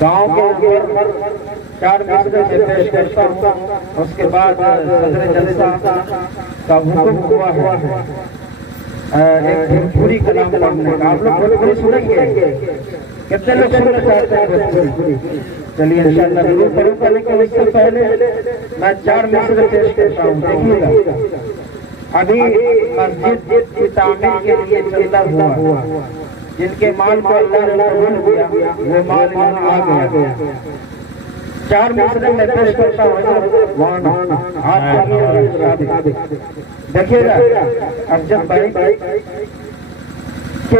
गाँव के ऊपर 4 मिसरे में पेश करता हूँ। उसके बाद सदर जलसा का हुक्म हुआ है एक भोजपुरी कलाम पढ़ने का। आप लोग भोजपुरी सुनेंगे? कितने लोग सुनना चाहते हैं भोजपुरी? चलिए इंशाअल्लाह जरूर करूँगा, लेकिन इससे पहले मैं 4 मिसरे पेश करता हूँ। देखिएगा, अभी मस्जिद की तामीर के लिए चलता हुआ जिनके माल को अल्लाह ने कबूल किया वो माल यहाँ आ गया। 4 मिसरे में पेश करता हूँ। देखिएगा अफजल भाई कि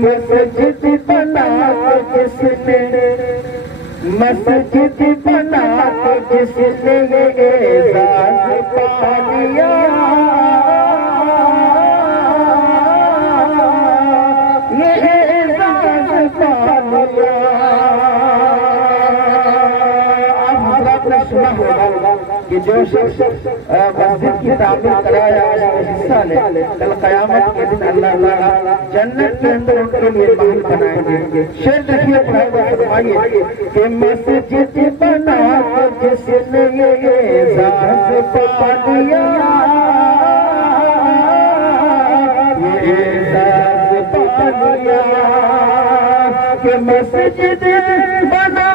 मस्जिद बना जिसने मस्जिद बना जिसने एजाज पा लिया, ये एजाज पा लिया। अब हजरत ने सुना होगा कि जो शख्स मस्जिद की तामीर कराया उसमें हिस्सा ले, कल क़यामत के दिन अल्लाह ताला जन्नत के अंदर उनके लिए महल बनाएंगे। शेर देखिए, फरमाइए कि मस्जिद बना जिसने एजाज पा लिया, ये एजाज पा लिया। कि मस्जिद बना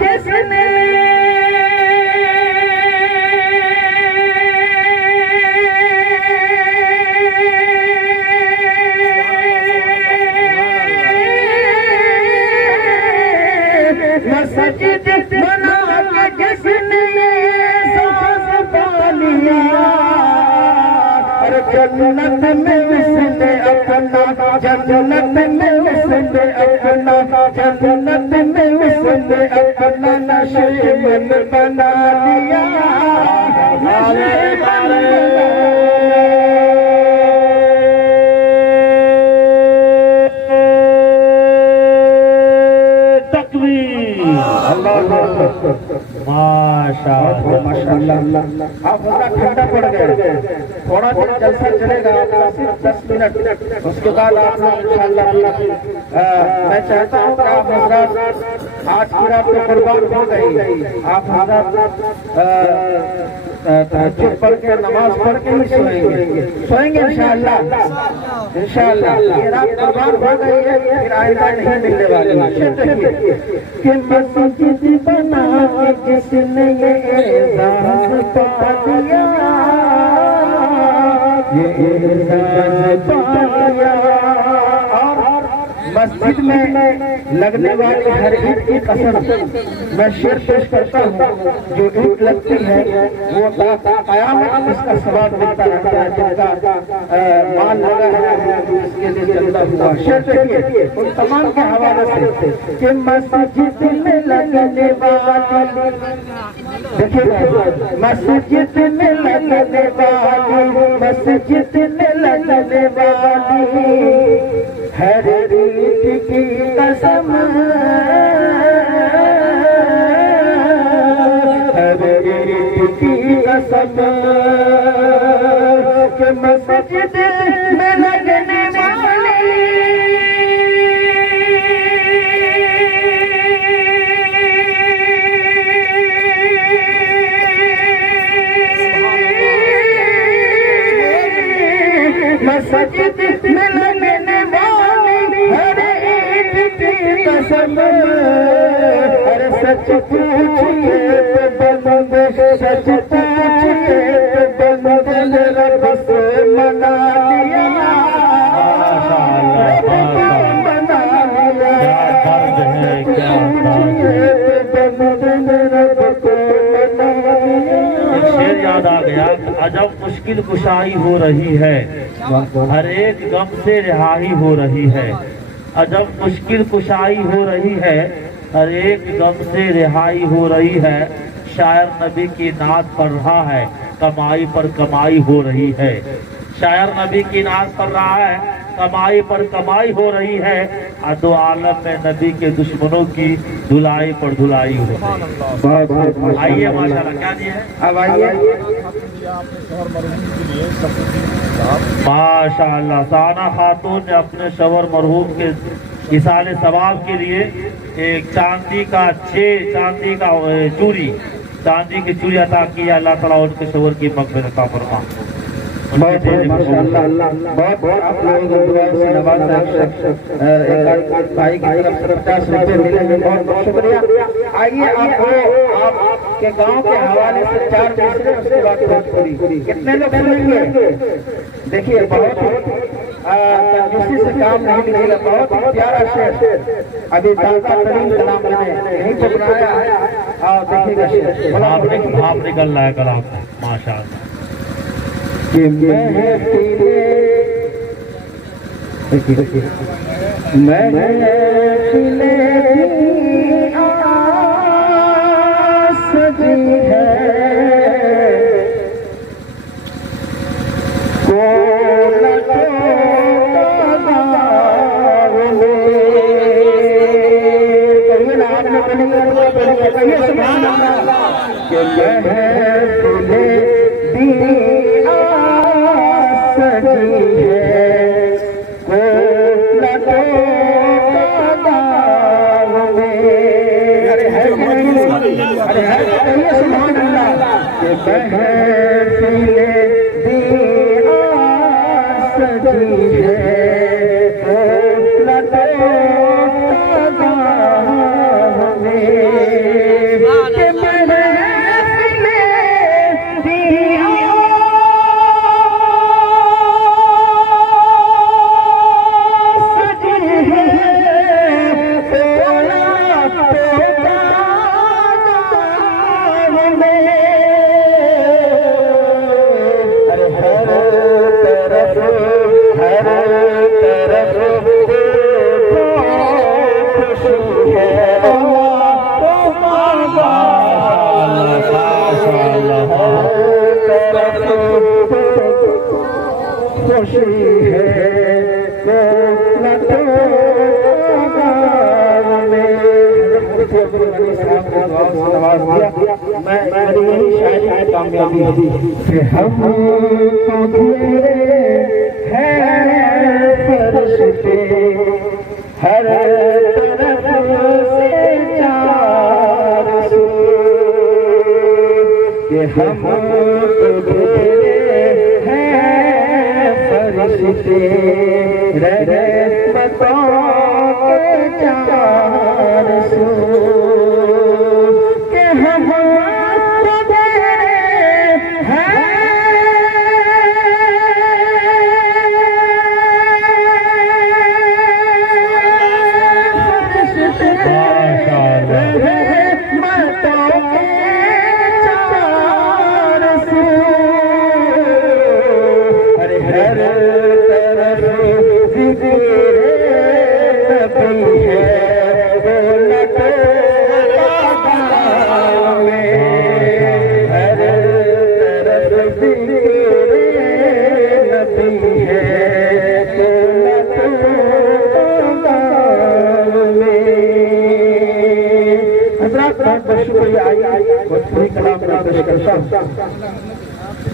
जिसने मस्जिद बना जिसने एजाज पा लिया, और जन्नत में उसने अपना जन्नत में उसने अपना जन्नत में उसने अपना नशीबन बना लिया। माशाअल्लाह माशाअल्लाह। आप थोड़ा ठंडा पड़ गया, थोड़ा देर जलसा चलेगा, सिर्फ 10 मिनट। उसके बाद आप लोग इंशाअल्लाह मैं चाहता हूँ कि आप हज़रात आज की रात तो कुर्बान हो गई, आप हज़रात तहज्जुद पढ़ के नमाज पढ़ के ही सोएंगे इंशाअल्लाह। इंशाअल्लाह ये रात कुर्बान हो गई है, फिर आइंदा नहीं मिलने वाली है। कि मस्जिद बना जिसने ये एजाज पा लिया, ये एजाज पा लिया। मस्जिद में लगने वाली हर ईद की कसम मैं शेर पेश करता हूँ। जो ईद लगती है वो क़यामत इसका सवाब मिलता रहता है, जिनका माल लगा है इसके लिए चलता हुआ। शेर देखिए उन तमाम के हवाले से कि मस्जिद में लगने वाली, देखिए मस्जिद में लगने वाली, मस्जिद में लगने वाली हर ईद की कसम, हर ईद की कसम। कि मस्जिद में लगने वाली मस्जिद में लगने वाली हर ईद की कसम। अरे सच पूछिए तो बंद सच पूछिए तो बंदल रब से मना लिया, मना लिया। क्या एक शेर याद आ गया, अजब मुश्किल कुशाई हो रही है, हर एक गम से रिहाई हो रही है। अजब मुश्किल कुशाई हो रही है, हर एक गम से रिहाई हो रही है। शायर नबी की नात पढ़ रहा है, कमाई पर कमाई हो रही है। शायर नबी की नात पढ़ रहा है, कमाई पर कमाई हो रही है। दो आलम में नबी के दुश्मनों की धुलाई पर धुलाई हो रही है। आइए माशाल्लाह, क्या दिए है? अब आइए माशाल्लाह, साना खातून ने अपने शवर मरहूम के इसाले सवाब के लिए एक चांदी का चांदी की चूड़ी अता की। अल्लाह ताला उनके शवर की मग़फ़िरत अता फरमा। बहुत माशाअल्लाह, बहुत आप लोगों को दुआ से नवाजा। एक भाई की तरफ से 50 रुपए मिलेंगे, बहुत बहुत शुक्रिया। आइए आपके गांव के हवाले से 4 मिसरे, उसके बाद भोजपुरी। कितने लोग सुनेंगे? देखिए, बहुत कंजूसी से काम नहीं लीजिएगा, बहुत प्यारा शेर अभी दाता करीम कलाम मैंने यहीं पर बनाया है। देखिएगा शेर भाप निकल रहा है कलाम माशाअल्लाह। कि महफिले सजी है, हर तरफ से चार सू के हम हैं फरिश्ते रहमतों के चार सू के हम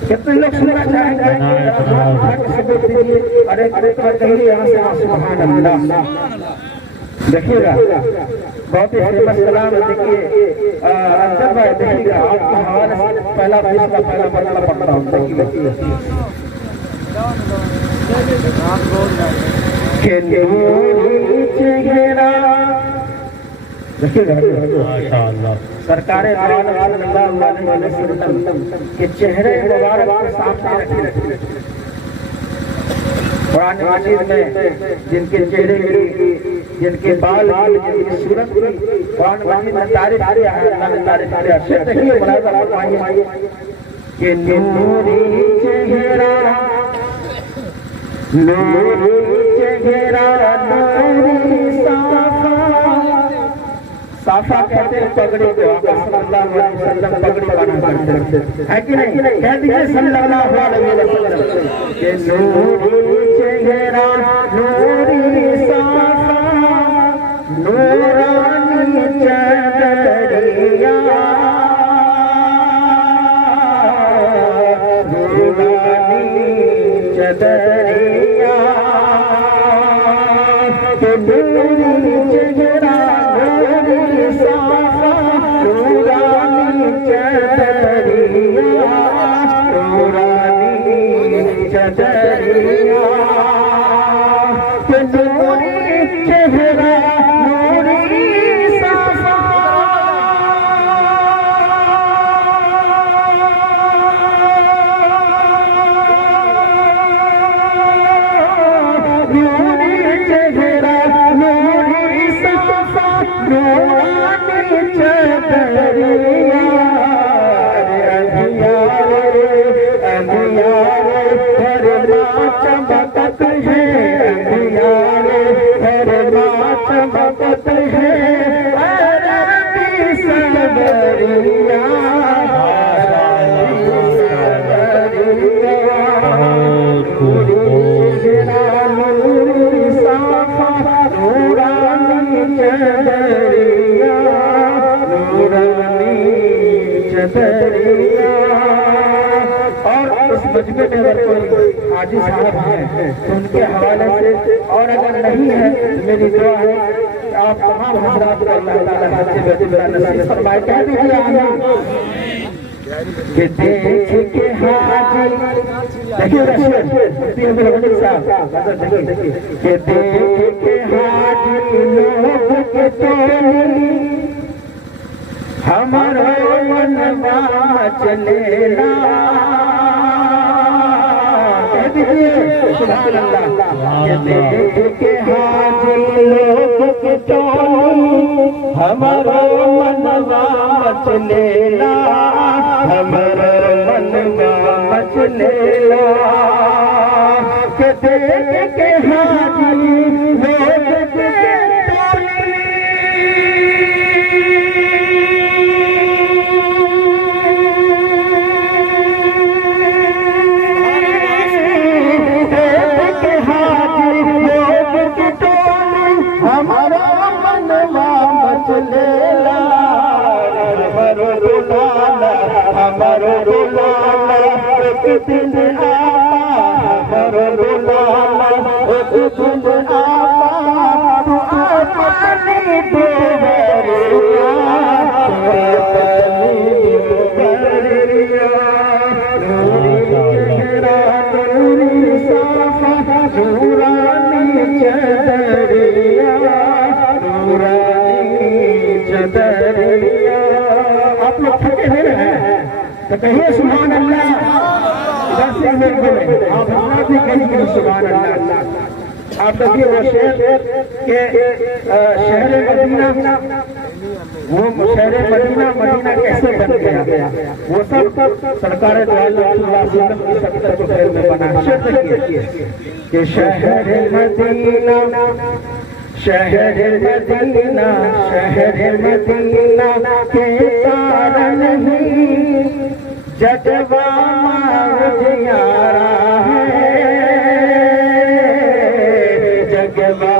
कितने लोग सुनना चाहेंगे? अरे कहिए यहाँ से सुभान अल्लाह। देखिएगा, बहुत ही फेमस कलाम है। देखिए अंजर भाई, देखिएगा आपका हवाले से पहला मरतबा पढ़ रहा हूँ। देखिए के नूरी चेहरा माशाअल्लाह। सरकारे दो आलम सल्लल्लाहु अलैहि वसल्लम के चेहरे मुबारक को सामने रखी। कुरान मजीद में जिनके चेहरे की, जिनके बाल की, जिनकी सूरत की कुरान मजीद में तारीफ किया है, अल्लाह ने तारीफ किया है। देखिए मुलाज़ा फरमाइए कि नूरी चेहरा, नूरी चेहरा, नूरी साफा। साफा कहते हैं पगड़ी को, आका सल्लल्लाहु अलैहि वसल्लम पगड़ी पहना करते है कि नहीं? कह दीजिए सल्लल्लाहु अलैहि वसल्लम के नूरी चेहरा, नूरी साफा, नूरानी चदरिया, नूरानी चदरिया, के नूरी चेहरा, नूरी साफा, नूरानी चदरिया, नूरानी चदरिया, के नूरी चेहरा, नूरी साफा, नूरी चेहरा, नूरी साफा, नूरानी चदरिया। अंधियारे घर माँ चमकत है, अंधियारे घर माँ चमकत है, अरबी सवरिया, नूरी साफा, नूरानी चदरिया, नूरानी चदरिया। और उस मजमे में अगर कोई हाजी साहब हैं तो उनके हवाले से, और अगर नहीं है तो मेरी दुआ है कि आप तमाम हज़रात को अल्लाह ताला हाजी बैतुल्लाह नसीब फरमाए। कह दीजिए आमीन। कि देख के हाजी, देखिए रशीद साहब, देखिए कि देख के हाजी लोग के टोली, हमारो मनवा चलेला। कह दीजिए सुभान अल्लाह। कि देख के हाजी लोग के टोली, हमारो मनवा चलेला, हमारा मनवा मचलेला। के देख के हाजी लोग के टोली, देख के हाजी लोग के टोली, हमारा मनवा मचलेला। हमारो रुलाला, हमारो रुलाला एक दिन आवा, हमारो रुलाला एक दिन आवा, तू अपनी देवरिया, अपनी देवरिया। नूरी चेहरा, नूरी साफा, नूरानी चदरिया, नूरानी चदरिया। आप लोग थके हुए हैं तो कहिए सुभान अल्लाह। इधर से इधर बोले, आप अपना भी कहिए सुभान अल्लाह। आप देखिए वो शेर के शहर मदीना, वो शहर मदीना, मदीना कैसे बन गया, वो सब सरकार दो आलम की सत्तर के फेर में बना। शेर देखिए कि शहर मदीना, शहर मदीना, शहर मदीना के कारण ही जगवा उजियारा है, जगवा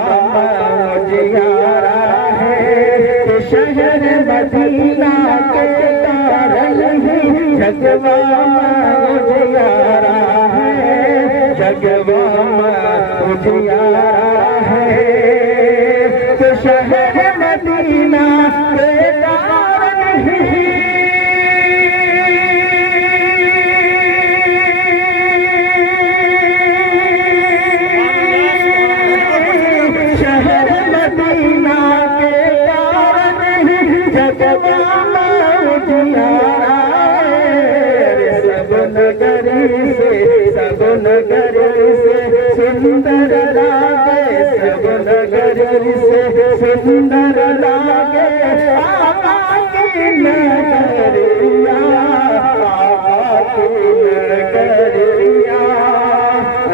उजियारा है। शहर मदीना के कारण ही जगवा उजियारा है, जगवा उजियारा है। शहर मदीना के कारण ही शहर मदीना के कारण नगरी से सब नगरी से सुंदर लागे, सब नगरी से सुंदर लागे आका की नगरिया, आका की नगरिया।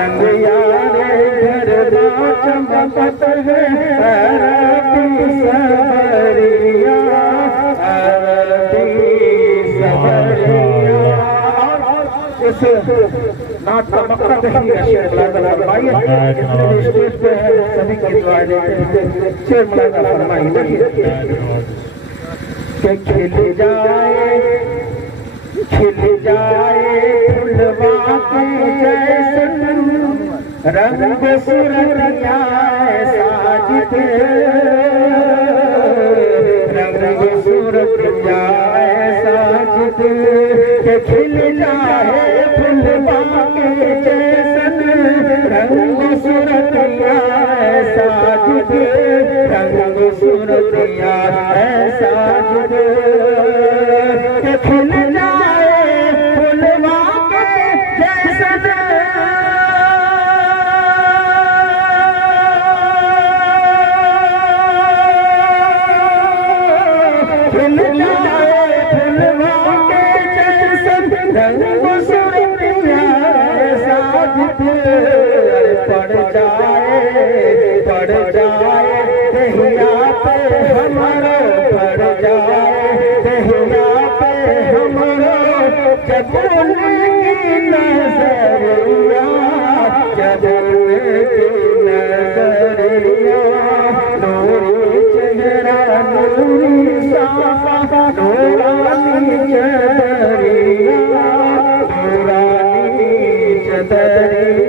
अंधियारे घर में चमकत है आरती सबरिया, आरती सबरिया। इस नाथ का मकसद ही है शेर मुलाज़ा फरमाइए, स्टेज पे है सभी की दुआएं लेते हैं। शेर मुलाज़ा फरमाइए कि खिल जाए फुलवा के जैसन रंग सुरतिया साजिद, रंग सुरतिया साजिद के खिल जाए फुलवा के जैसन रंग सुरतिया साजिद, रंग सुरतिया साजिद के खिल जाए फुलवा के जैसन खिल जाए फुलवा के जैसन रंग सुरतिया साजिद। पड़ जाए दहिया पे हमारा, पड़ जाए दहिया पे हमारा जब उनकी नजरिया, जब उनकी नजरिया। नूरी चेहरा नूरी साफा नूरानी चदरिया, नूरानी चदरिया।